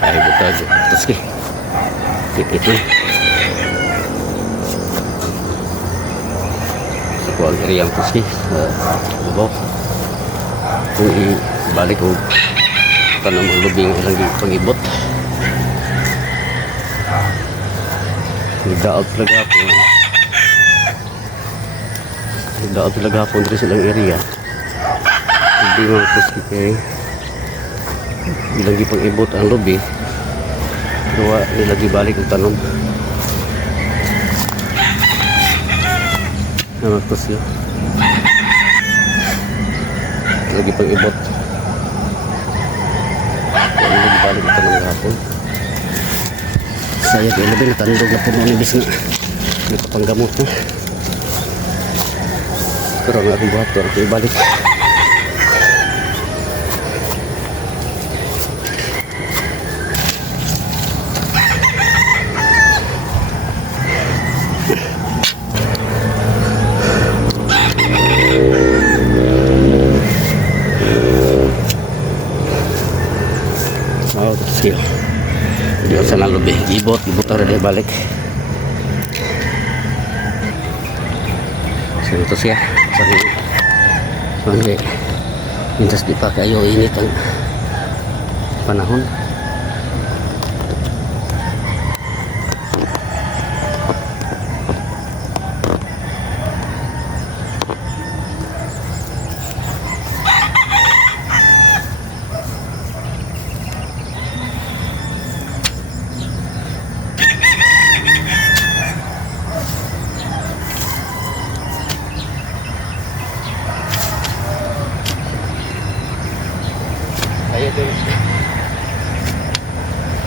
Dahil butag. Tapos ke. Ito. Sa kuwang area ang tuski. Babaw. Kung ibalik ko tanong ang lubing ilang pangibot. Nagdaot talaga po. Nagdaot talaga po dito silang area. Hindi mga tuski kay ilang pangibot ang lubi. Gawa nila gibalik ang tanong. Naman tuski. Lagi pang-ibot. Kaya lagi balik ito ng hapon. Saya kayo labi natandog na puno ng bis nga. Nagpapanggamot na. Pero ang akong buhat pero kayo balik. Sige. Hindi ako sana lobby. Ibot na rin balik. So ito siya. Sabi mangi. Mintas di pa kayo init ang panahon.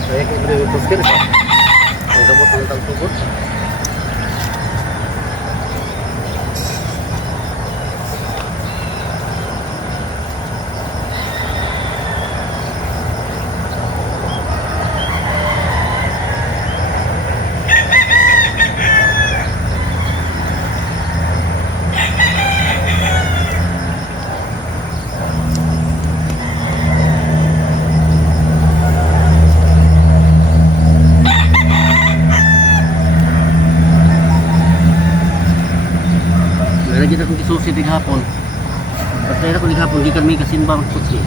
Saya kayak beri puskir ang gamot ng tagtubot. Lagi na kong kisusi di hapon. Pagkaya na ko di hapon, di kami kasimbang susi.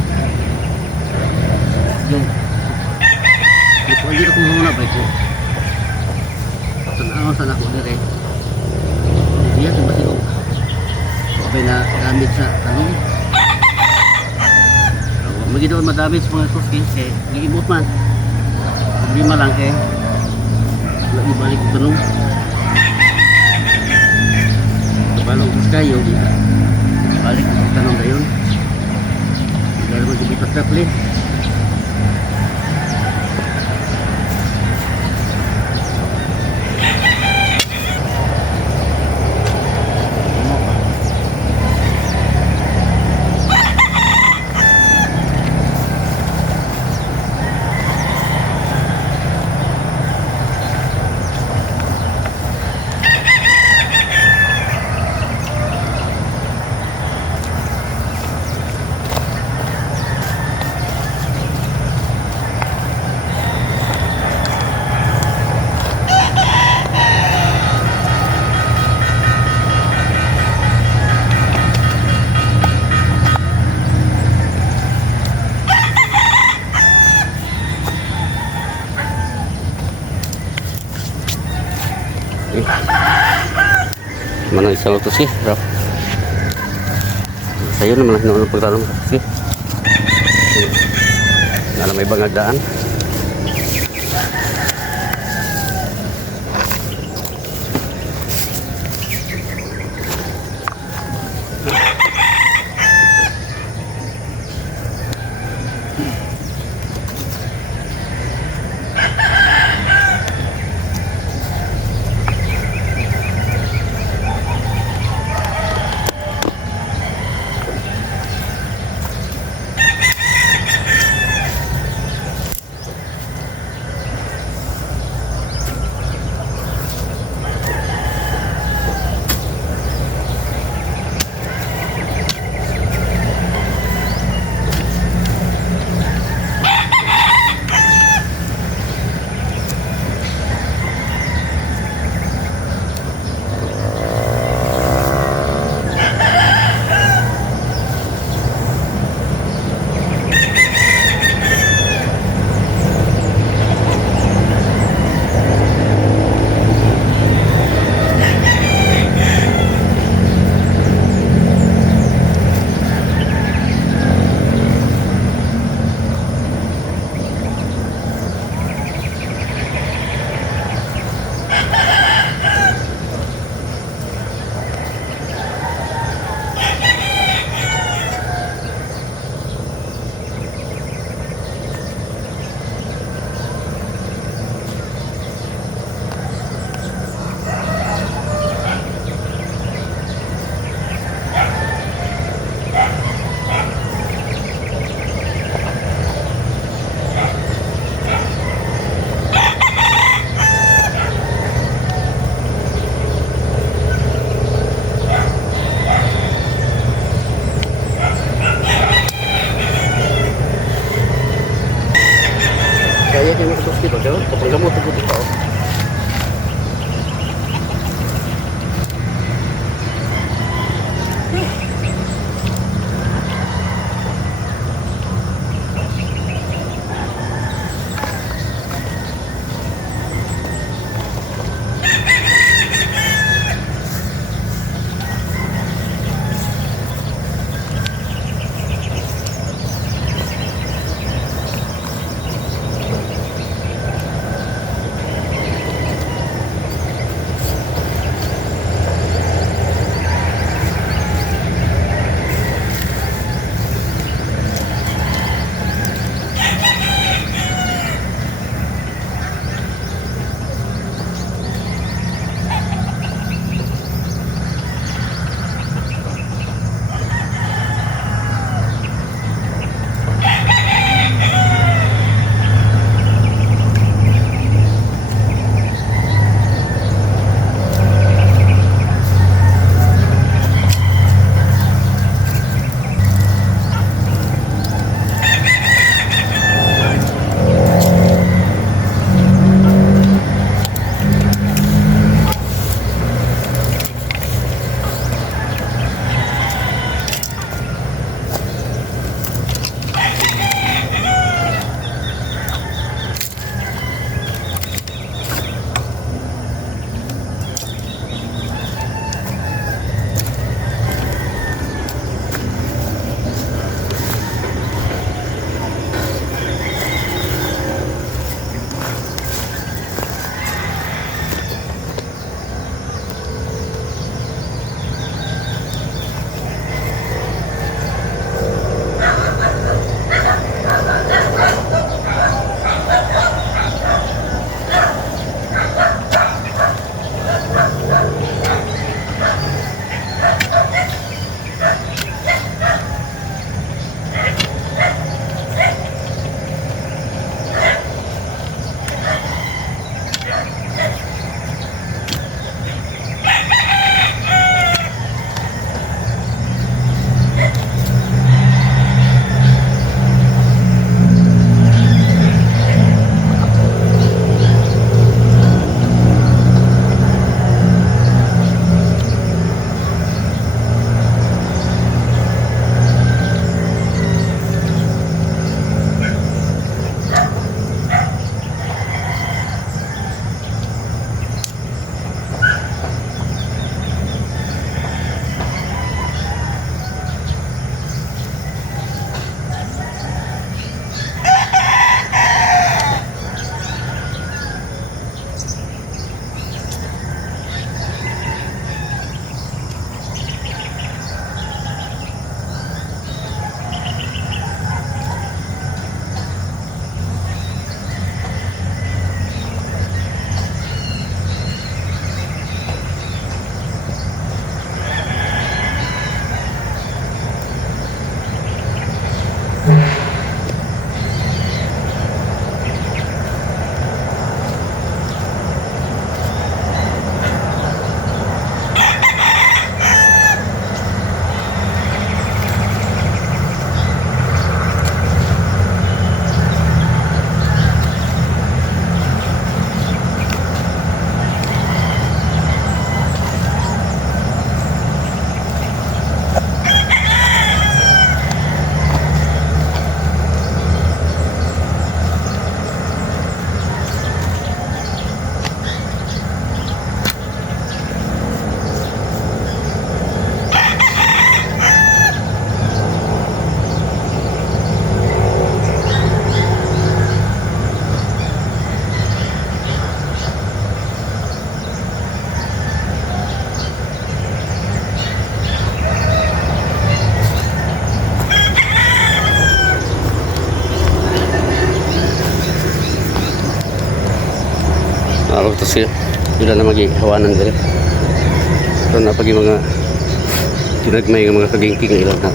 Yung hindi na kong muna ba ito. Tanaw sana ko dire. Diya sa basilong. Sabay na gamit sa tanong. Magidoon madami sa mga susi. Kaya nag-ibot man. Problema lang kaya. Lagi balik ko tanong. Balong kayo balik tanong na yun dahil mag-ibipat na plate mana isang ito sih Rap sayo naman ang pagtanong sih alam may bangagdaan Kaya kayo makatos dito. Kapag gamot ito dito. Tapos yun na maghihawanan dire. Ito na pag yung mga kinagmay ng mga kagingking ilan na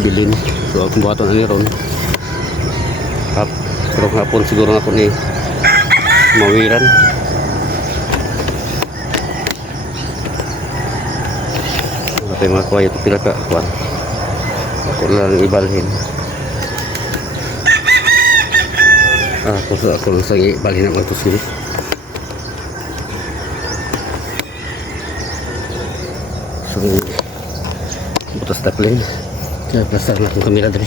bilin. So akong buhaton na ni ron. Pero hapon siguro na ako ni mawiran. Wala tayo mga kuwaya ito pila ka. Ako lang ibalhin. Ako lang sa bali naman to sila. So, butas taklin. Kaya plastar na itong kamera dali.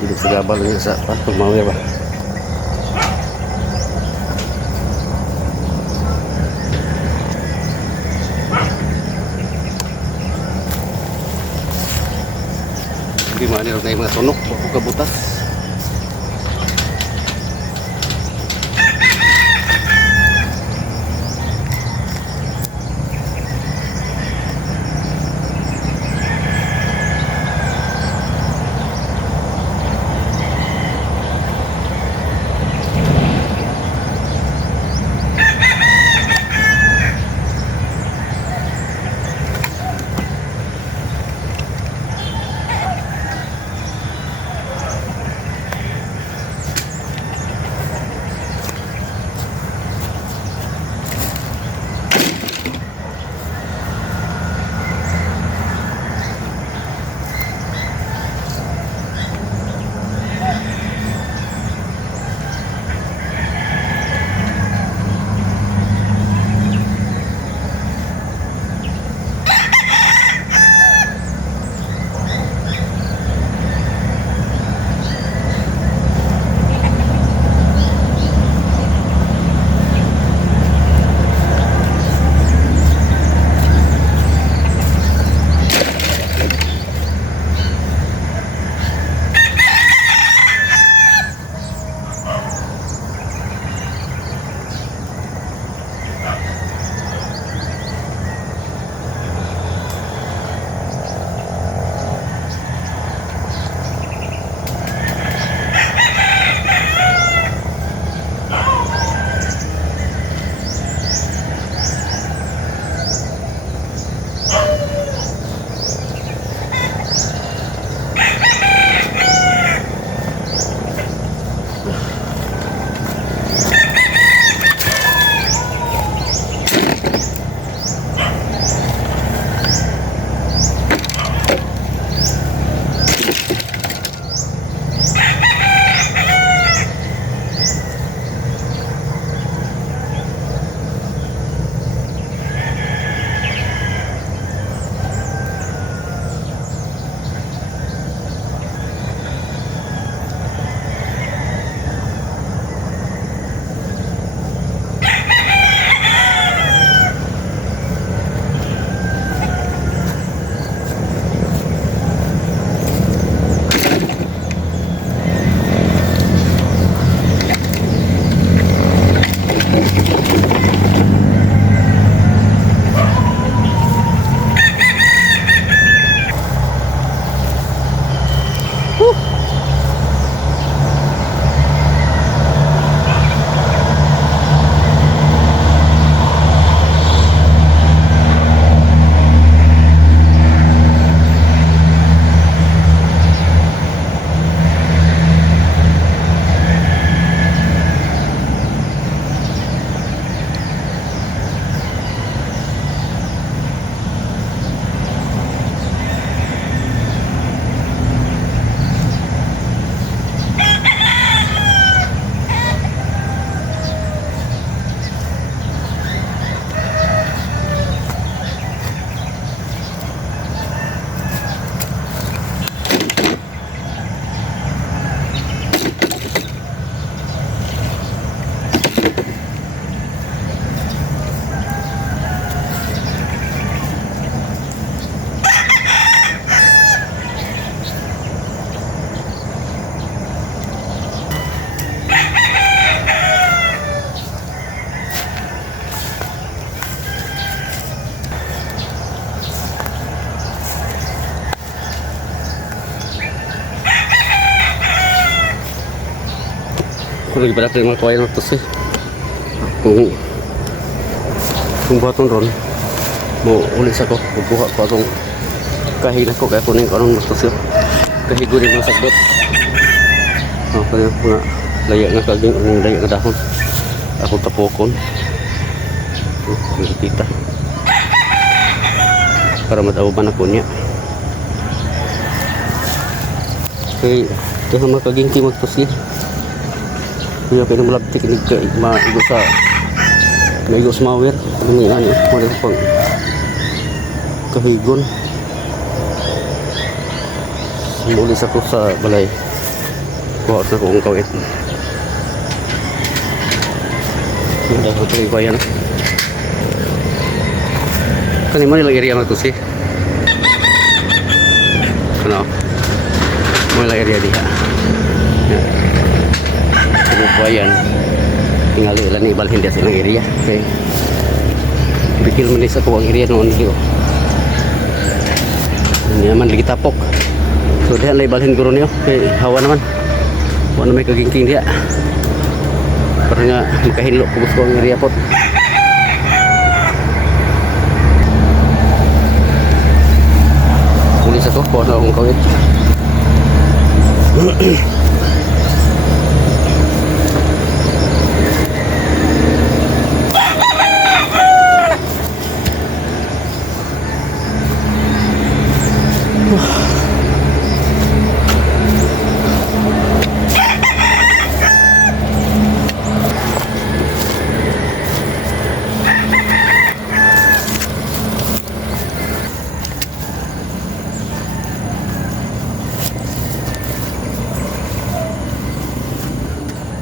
Hindi sa gabal niya sa patong mawir ba. Hindi manirap na yung mga tunok. Bako kabutas. Kung lagi pada terima kuain atas sih. Kung baton ron mau ulit sa ko buka ko atong kahig na ko kaya kunin ko anong mastos yun kahig ko rin mga sagbot kaya nga laya nga kaging laya nga dahon ako tapokon kita para matawaban ako niya okay Ito sa mga kagingki magtusi. Kuya kayo ng malabtik ini maigo sa maigo sa mawer. Ano yan eh. Wala pang kahigon. Mulis ako sa balay. Kuha na ko ang kawit. Hindi ko ito ibayan. Kanima nilang area magtusi. Ano? Mula area diha. Ano po yan? Tingali ilan ibalhin dia sa ilang area. Okay. Bikil man sa kuwang area noon dito. Ini naman lagi tapok. So diha na ibalhin guro niyo. Okay, hawa naman. Hawa na may kagingking dia. Para nga makahinlo kubos ko ang area po. Tulis ako, kuha na akong kawit.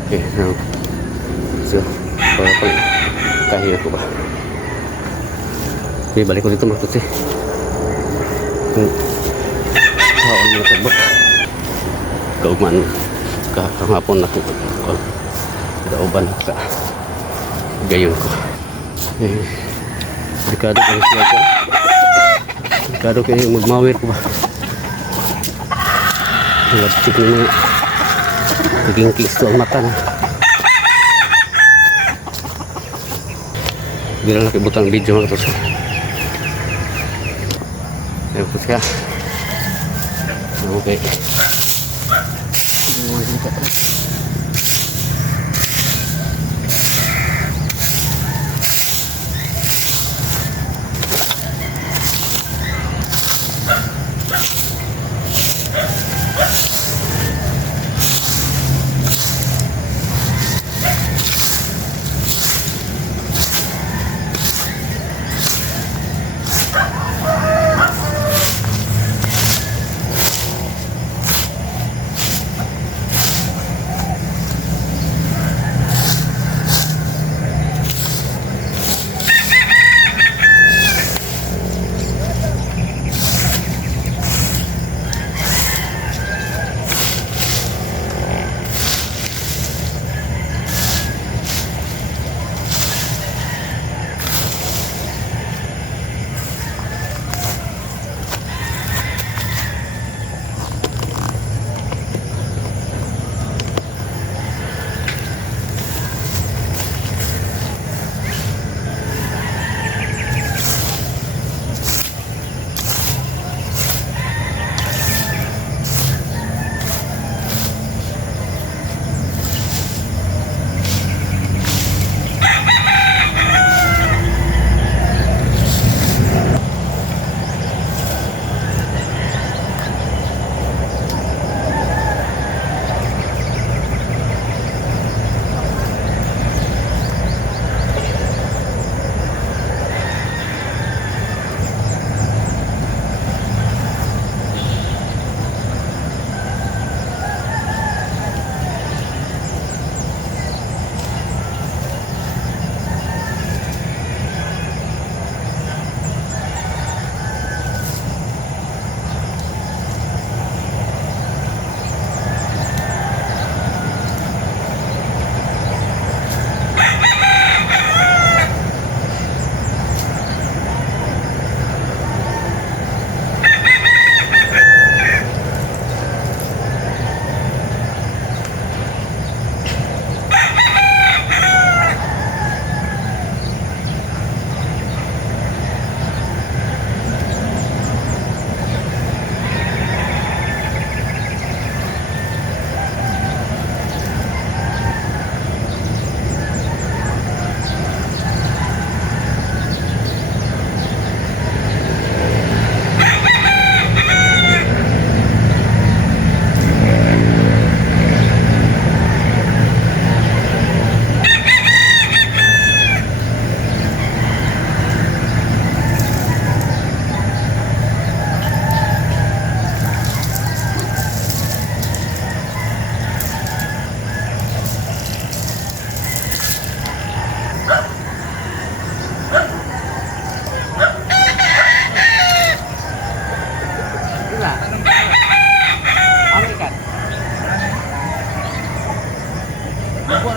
Okay, now. So, para pang kahina ko ba? Okay, balik ko dito mga tutsi. Hawan mo sabot. Kaugman. Kahapon na ko. Dauban ka. Gayon ko. Okay. Delikado ka siya ko. Delikado kayo magmawir ko ba? Lapsik na mga naging kisto ang mata na. Hindi lang nakibutang video mga kapatid. Ayun po siya. Okay.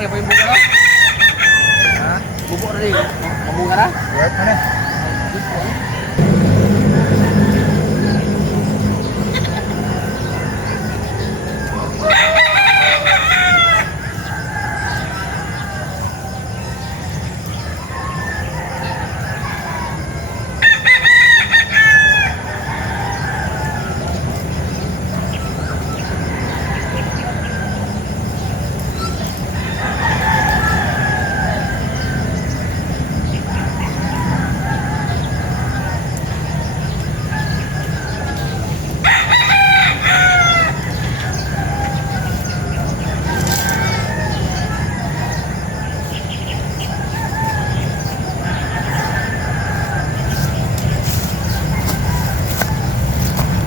rin po yung bunga na. Ha? Bubo rin. Mabunga na? Yes, ano?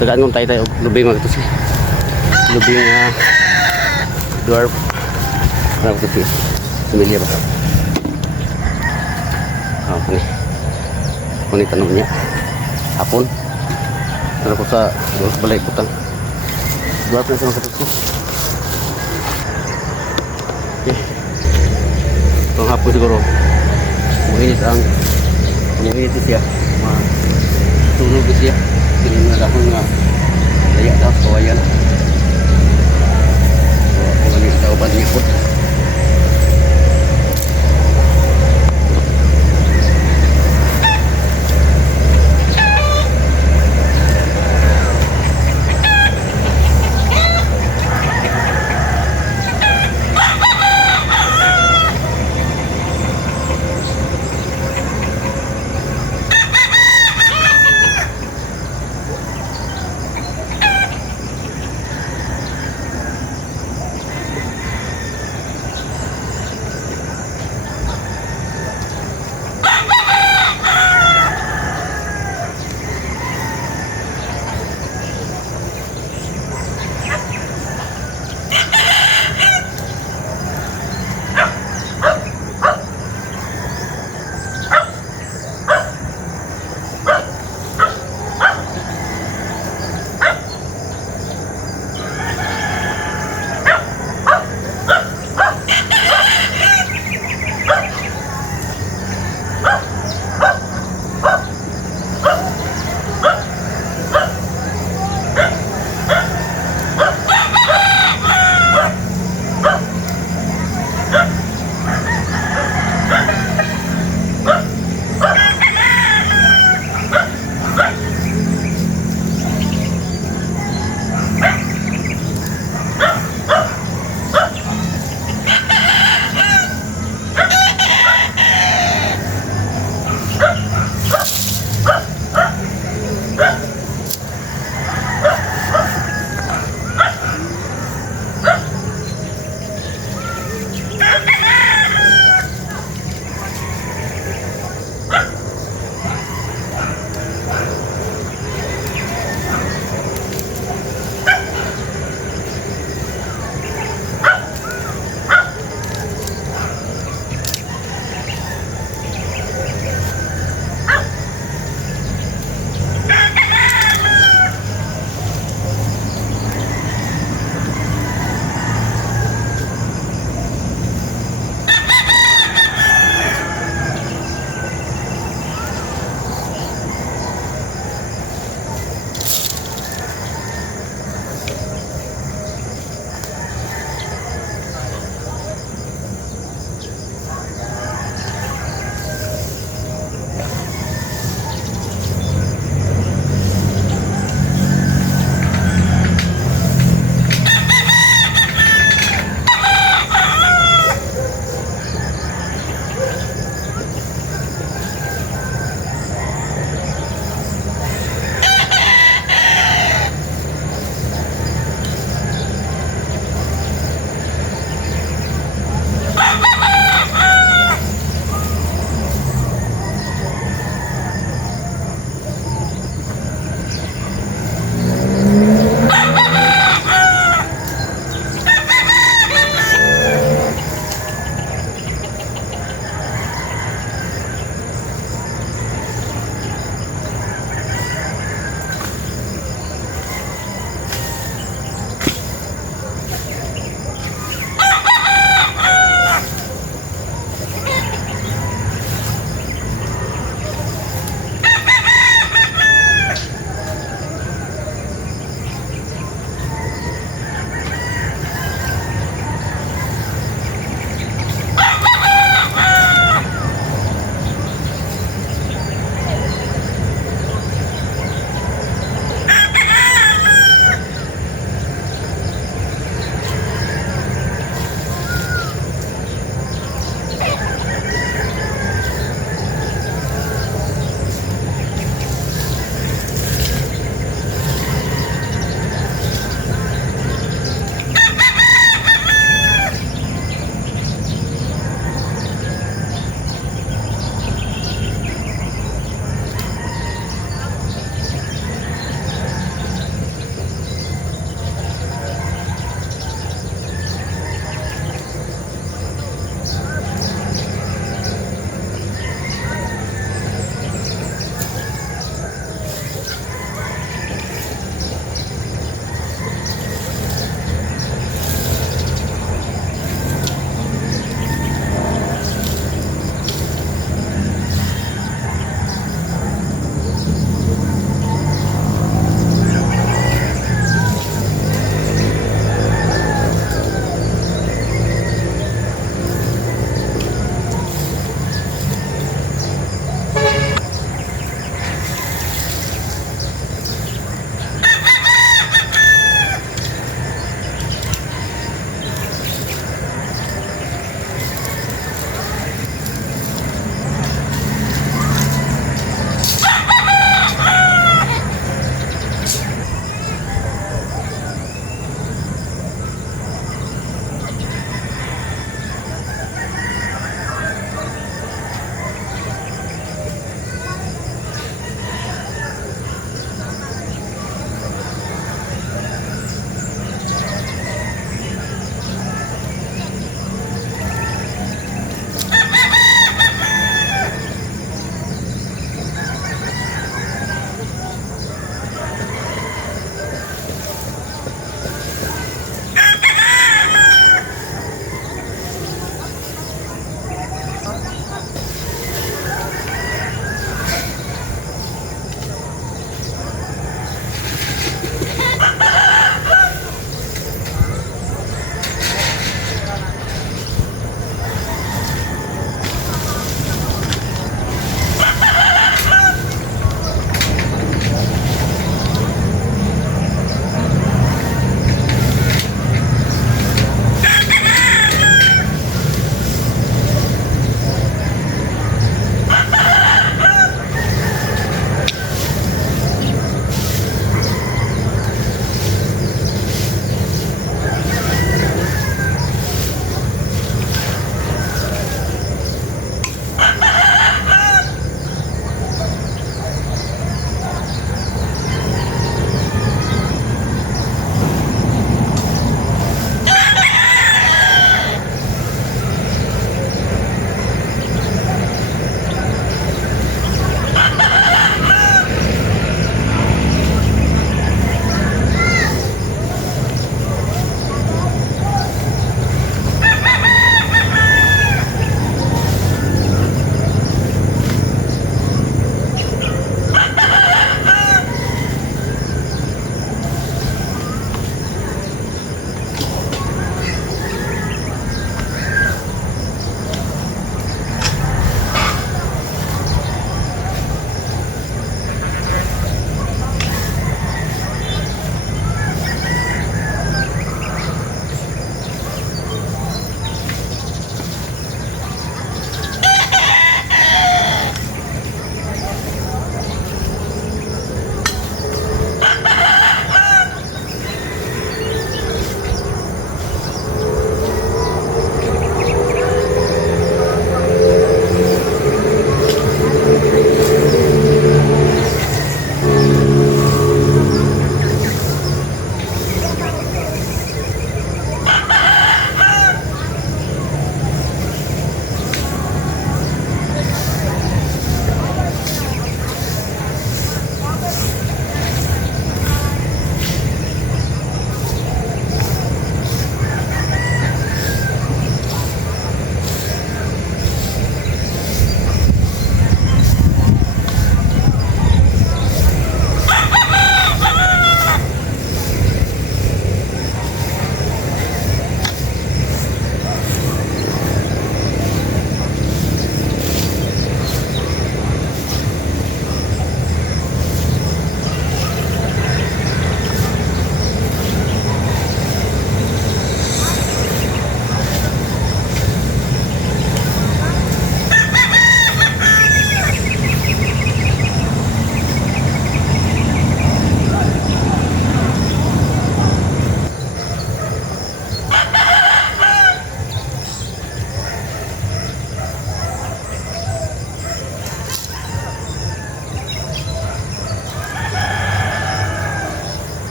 Tagaan ngom tayo lubing mga katusi. Lubing dwarf. Ano katusi? Pamilya ba? Kani. Kani tanong niya. Hapon. Pero ko sa balay putang. Dwarf na sa katusi. Okay. Itong hapon siguro. Mainit siya. Tunog siya. Hindi na ako nga layak daw sa kawayan. So, ako lang daw ba nikot.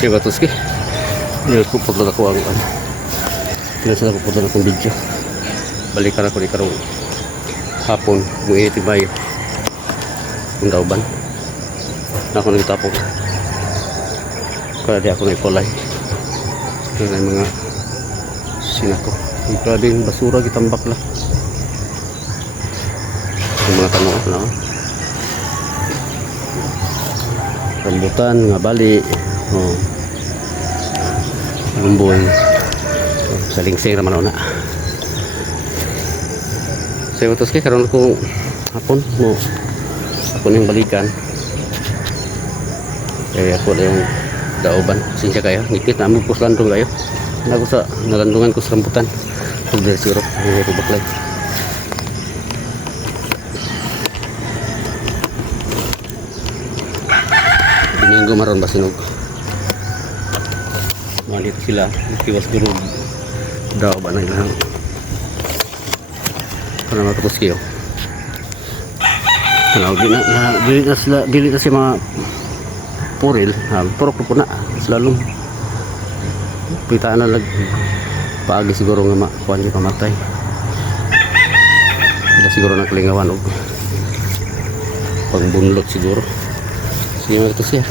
Siya Batuski. Nilkupot na ako ang Pinasa ko po na akong video. Balikan ako ni karong hapon. Kung iitibay kung dauban na ako nagtapok. Kaya di ako naipulay. Yan ang mga sinako. Yung grabe yung basura gitambak lang. Yung mga tanong na rambutan, nga bali, oh, lumboy, sa lingsing naman na. Saya utos kay karon ko hapon mo ako ning balikan. Kaya ako na yung dauban. Sinsya kayo, ngikit na mo puslandong kayo. Nago sa nalandungan ko sa rambutan. Sobre sirop, may baklay. Domingo maron basinog. Dito sila, tiwas guru daw ba na ilang para matapos kayo. Dili na si mga puril, purok po na slalom. Pitaan na lag paagi siguro nga makuan yung pamatay. Hindi siguro na kalingawan o pangbunlot siguro. Sige mga ito siya.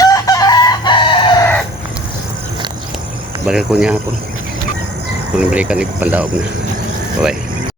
Balik ko niya hapon. Kung nabalikan, ipandawag na. Bye-bye.